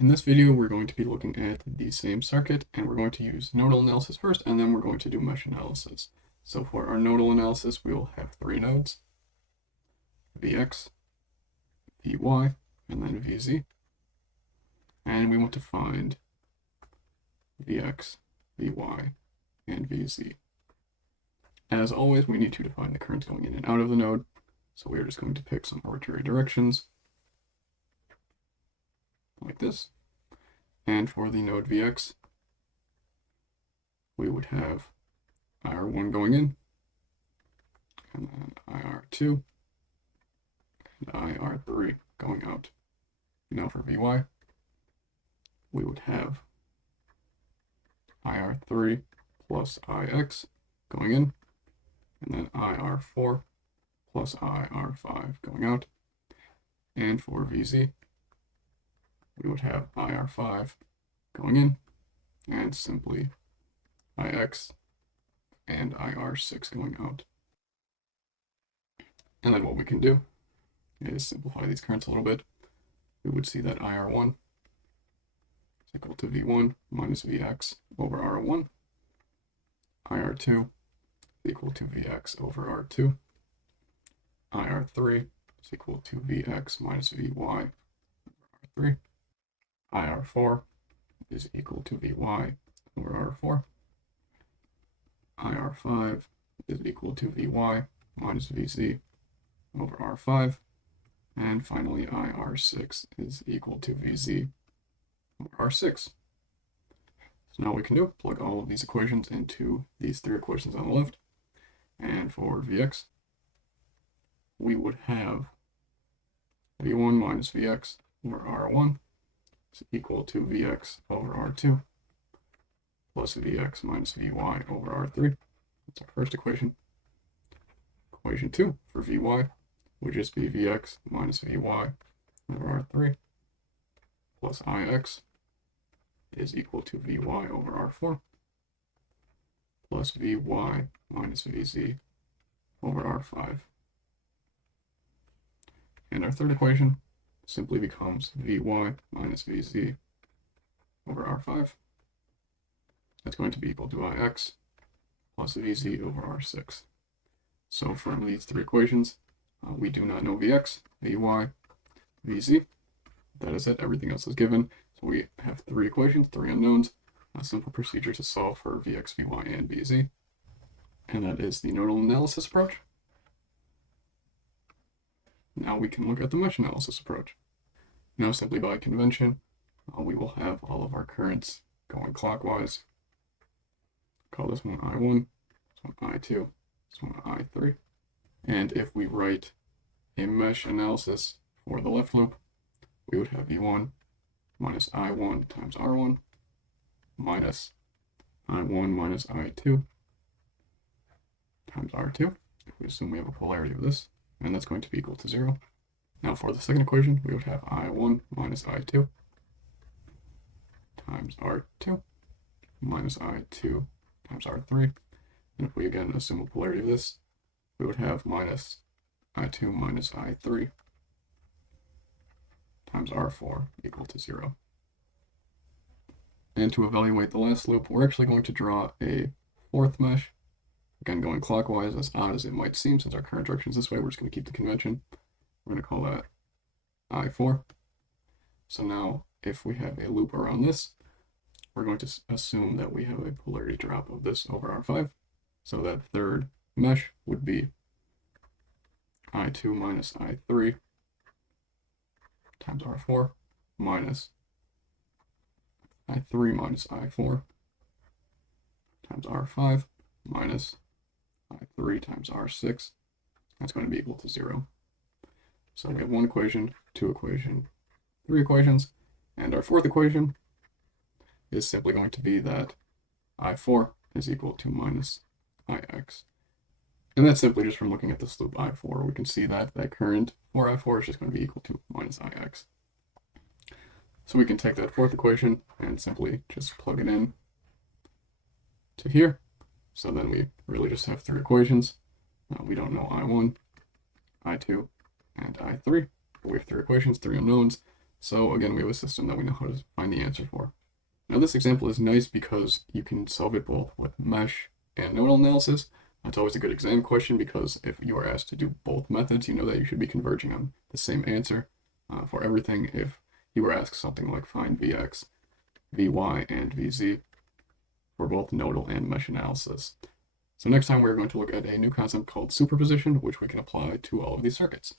In this video, we're going to be looking at the same circuit, and we're going to use nodal analysis first, and then we're going to do mesh analysis. So for our nodal analysis, we will have three nodes, Vx, Vy, and then Vz. And we want to find Vx, Vy, and Vz. As always, we need to define the currents going in and out of the node, so we're just going to pick some arbitrary directions, like this. And for the node Vx, we would have IR1 going in, and then IR2, and IR3 going out. Now for Vy, we would have IR3 plus IX going in, and then IR4 plus IR5 going out. And for Vz, we would have IR5 going in, and simply IX and IR6 going out. And then what we can do is simplify these currents a little bit. We would see that IR1 is equal to V1 minus Vx over R1. IR2 is equal to Vx over R2. IR3 is equal to Vx minus Vy over R3. IR4 is equal to Vy over R4. IR5 is equal to Vy minus Vz over R5. And finally, IR6 is equal to Vz over R6. So now what we can do, plug all of these equations into these three equations on the left. And for Vx, we would have V1 minus Vx over R1 is equal to Vx over R2 plus Vx minus Vy over R3. That's our first equation. Equation 2 for Vy would just be Vx minus Vy over R3 plus Ix is equal to Vy over R4 plus Vy minus Vz over R5. And our third equation simply becomes Vy minus Vz over R5. That's going to be equal to Ix plus Vz over R6. So from these three equations, we do not know Vx, Vy, Vz. That is it. Everything else is given. So we have three equations, three unknowns, a simple procedure to solve for Vx, Vy, and Vz. And that is the nodal analysis approach. Now we can look at the mesh analysis approach. Now simply by convention, we will have all of our currents going clockwise. Call this one I1, this one I2, this one I3. And if we write a mesh analysis for the left loop, we would have V1 minus I1 times R1 minus I1 minus I2 times R2. If we assume we have a polarity of this, and that's going to be equal to 0. Now for the second equation, we would have I1 minus I2 times R2 minus I2 times R3. And if we again assume a polarity of this, we would have minus I2 minus I3 times R4 equal to 0. And to evaluate the last loop, we're actually going to draw a fourth mesh. Again, going clockwise, as odd as it might seem, since our current direction is this way, we're just going to keep the convention. We're going to call that I4. So now, if we have a loop around this, we're going to assume that we have a polarity drop of this over R5. So that third mesh would be I2 minus I3 times R4 minus I3 minus I4 times R5 minus I3 times R6. That's going to be equal to 0. So we have one equation, two equations, three equations, and our fourth equation is simply going to be that I4 is equal to minus Ix. And that's simply just from looking at this loop I4, we can see that that current for I4 is just going to be equal to minus Ix. So we can take that fourth equation and simply just plug it in to here. So then we really just have three equations. We don't know I1, I2, and I3. But we have three equations, three unknowns. So again, we have a system that we know how to find the answer for. Now this example is nice because you can solve it both with mesh and nodal analysis. That's always a good exam question because if you are asked to do both methods, you know that you should be converging on the same answer for everything. If you were asked something like find Vx, Vy, and Vz for both nodal and mesh analysis. So next time we're going to look at a new concept called superposition, which we can apply to all of these circuits.